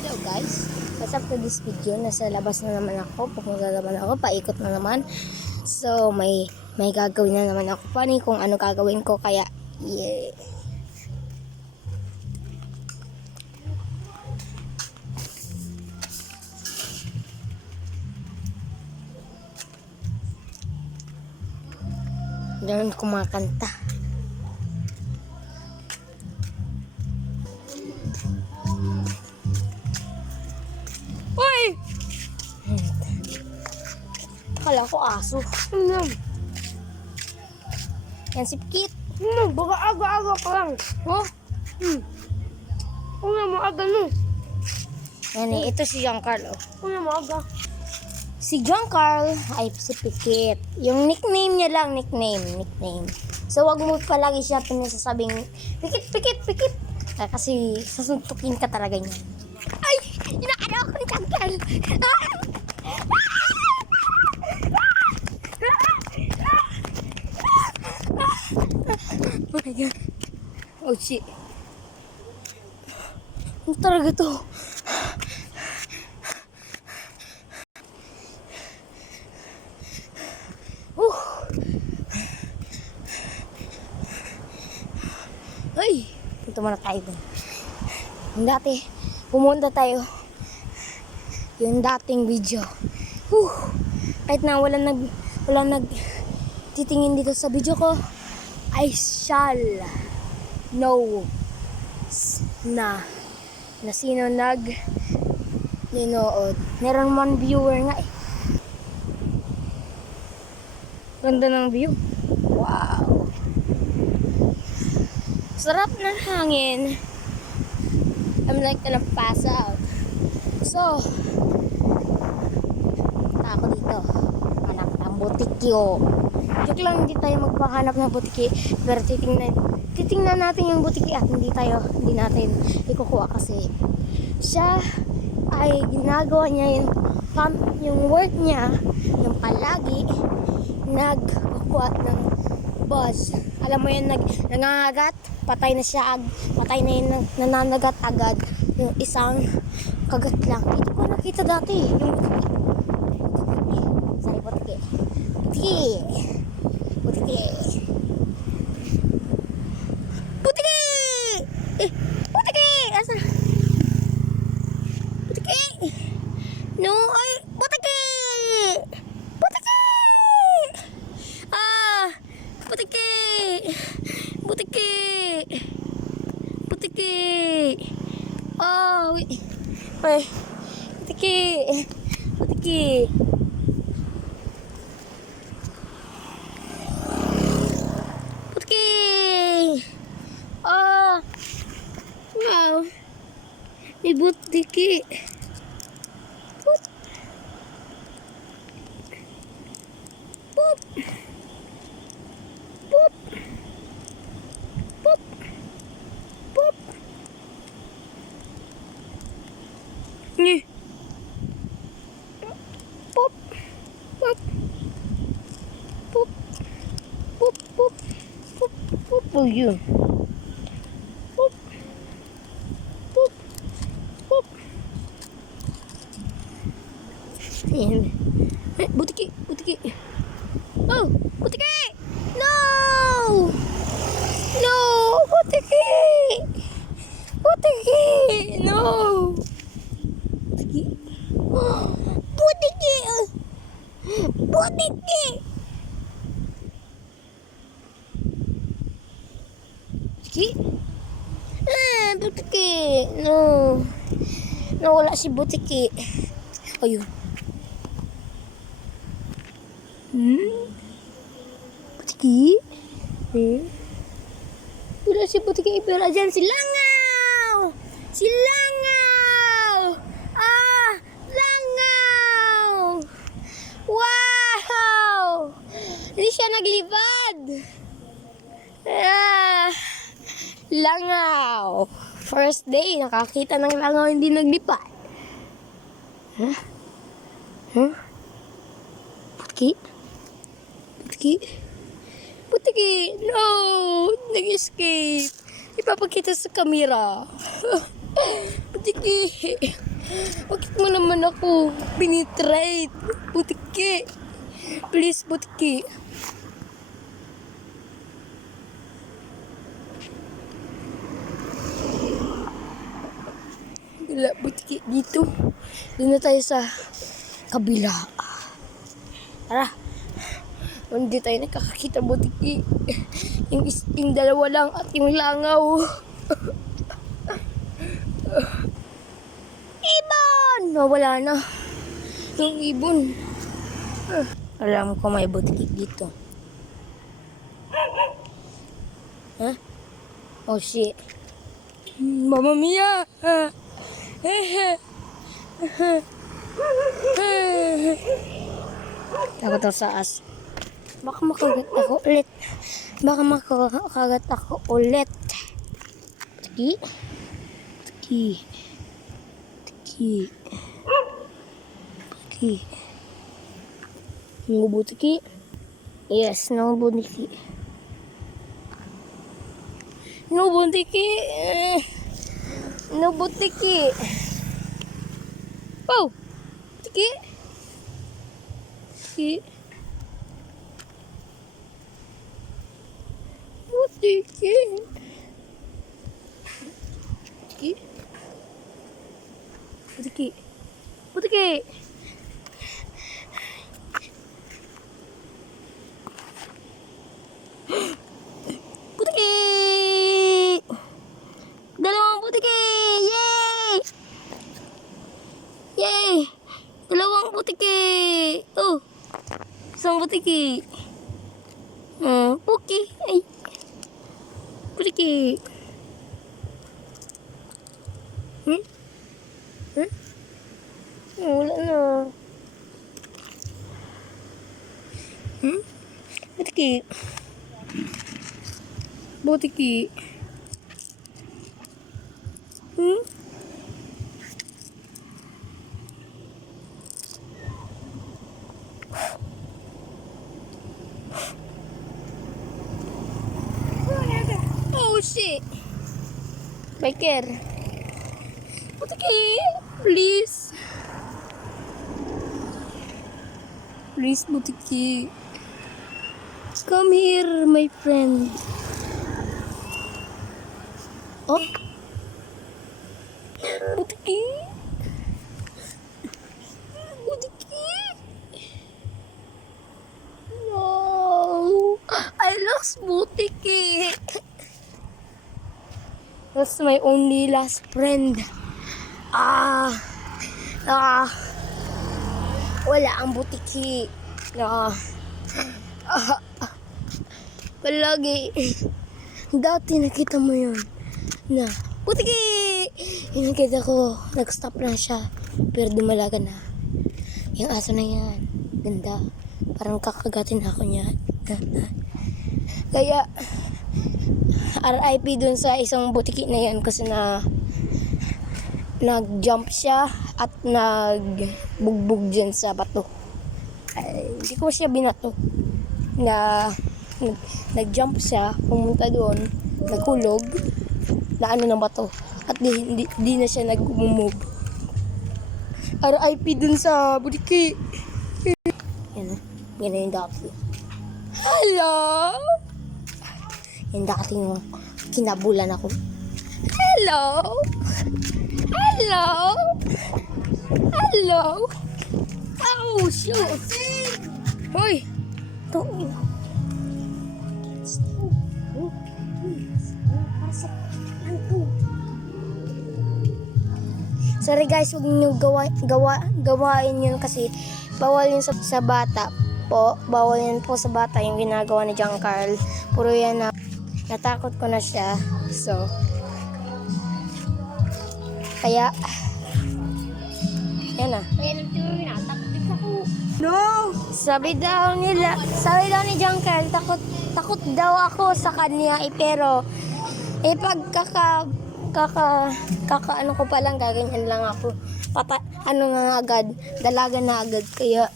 Hello guys, what's up to this video? Nasa labas na naman ako, pupunta naman ako, paikot na naman. So may gagawin na naman ako. Paano kung ano gagawin ko, kaya yeah. Doon kumakanta. Uy! Akala ko aso. Yan si Kit. Baka aga-aga pa lang. Oh? Kung mo aga no. Yan eh, ito si Giancarlo. Kung mo aga. Si Giancarlo ay si Pikit. Yung nickname niya lang, nickname. So wag mo palagi siya pinasasabing Pikit. Kasi sasuntukin ka talaga niyan. Ay! Inaano ako ni Giancarlo. Oh my God. Oh shit. Ano talaga to? Ay, punta muna tayo dun. Yung dati, pumunta tayo. Yung dating video. Kahit na walang titingin dito sa video ko, I shall know na sino ninood. Meron man viewer nga eh. Ganda ng view. Wow. Sarap ng hangin. I'm like gonna pass out. So, punta ako dito. Hanap ng butikyo. Joke lang, hindi tayo magpahanap ng butiki. Pero titingnan natin yung butiki at hindi natin ikukuha kasi siya ay ginagawa niya yung work niya, yung palagi nagkukuha ng buzz. Alam mo yun, nangangagat, patay na siya, patay na yun, nananagat agad. Yung isang kagat lang. Dito ko nakita dati, yung butiki. Butiki. Asa? Butiki. No, ay, butiki. Butiki. Oh, wait. Ay, butiki. Oh, wow. May butiki. Oh, you. Ayan. Butiki. Oh, butiki! No! Butiki! No! Butiki! Butiki! Butiki! No! Nawala si Butiki. Ayun. Butiki? Wala si Butiki. Pero dyan si Langaw! Ah! Langaw! Wow! Hindi siya naglipad. Langaw. First day, nakakita ng langaw hindi naglipad. Butiki, no! Nag-escape. Ipapakita sa kamera. Butiki. Bakit mo naman ako pinitrade? Butiki. Please, Butiki. Wala, Butiki. Dito. Doon na tayo sa kabila. Tara. Hindi tayo nakakakita, Butiki. Yung dalawa lang at yung langaw. Ibon! Nawala na. Yung ibon. Alam ko may Butiki dito. Huh? Oh shit. Mamma mia! Takot ako sa as. Baka makagat ako ulit. Baka makagat ako ulit. Tiki. Tiki. Tiki. Tiki. Nangubutiki. Yes, nangubutiki. Nangubutiki. Nangubutiki. Oh! Tiki. Tiki. Butiki. Butiki. Butiki. Butiki. Butiki. Dalawang butiki. Yay! Yay! Dalawang butiki. Oh. Isang butiki. Puki. Ay. Butiki. Hmm? Hmm? Wala na. Hmm? Butiki. Butiki. Hmm? Oh shit. Biker. Butiki. Please. Please, Butiki. Come here, my friend. Oh. Butiki. Butiki. No. I lost Butiki. That's my only last friend. Wala ang Butiki. Palagi. Dati nakita mo yun. Na, Butiki! Yung nakita ko, nag-stop na siya. Pero dumalaga na. Yung aso na yan. Ganda. Parang kakagatin ako niyan. Kaya, RIP dun sa isang Butiki na yan kasi nag-jump siya at nagbugbog dyan sa bato. Ay, hindi ko siya binato. Nag-jump siya, pumunta doon, naghulog, na ano ng bato. At di na siya nag-move. RIP dun sa Butiki. Yan na yung dati. Hello? Yung dati yung kinabulan ako. Hello? Hello? Hello? Oh, shoot! Hoy! Ito. Sorry guys, huwag niyo gawain yun kasi bawal yun sa bata po. Bawal yun po sa bata yung ginagawa ni Giancarl. Puro yan na natakot ko na siya. So, kaya, yan na. Kaya nagturo din ako. No! Sabi daw ni Giancarl, takot daw ako sa kanya pero pag ano ko pa lang, gaganyan lang ako. Ano nga agad, dalaga na agad. Kaya,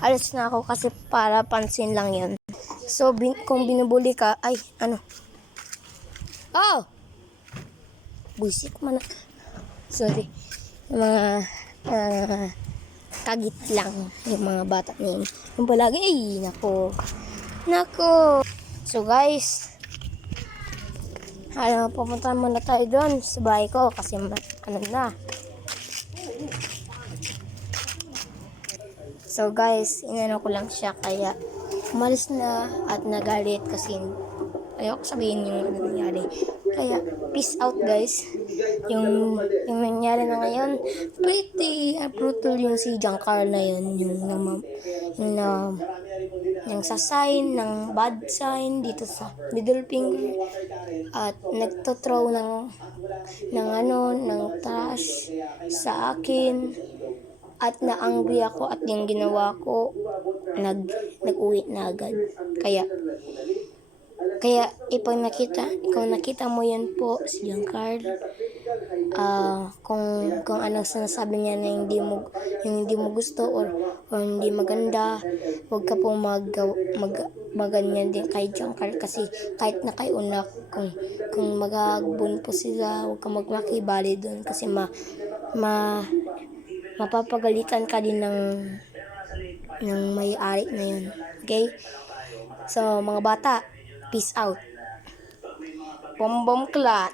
alis na ako kasi para pansin lang yun. So, kung binubuli ka, ay, ano? Oh! Buisit man. Sorry. Yung mga kagit lang yung mga bata na yun. Yung palagi, ay, nako. Nako. So guys, pupunta muna tayo doon sa bahay ko kasi ano na. So guys, inano ko lang siya kaya umalis na at nagalit kasi ayoko sabihin yung ano nangyari. Kaya peace out guys. Yung nangyari na ngayon, pretty brutal yung si Giancarlo na yun. Yung sa sign ng bad sign dito sa middle finger at nagto-throw ng trash sa akin at na-angry ako at yung ginawa ko nag-uwi na agad. Kaya ipag nakita mo yan po si Giancarlo, kung ano sinasabi niya na hindi mo gusto or hindi maganda, huwag ka pong maganyan din kay Giancarlo kasi kahit na kay una kung magagbun po sila, huwag ka magmakibali doon kasi mapapagalitan ka din ng may-ari na yun. Okay? So, mga bata, peace out. Bombom clat.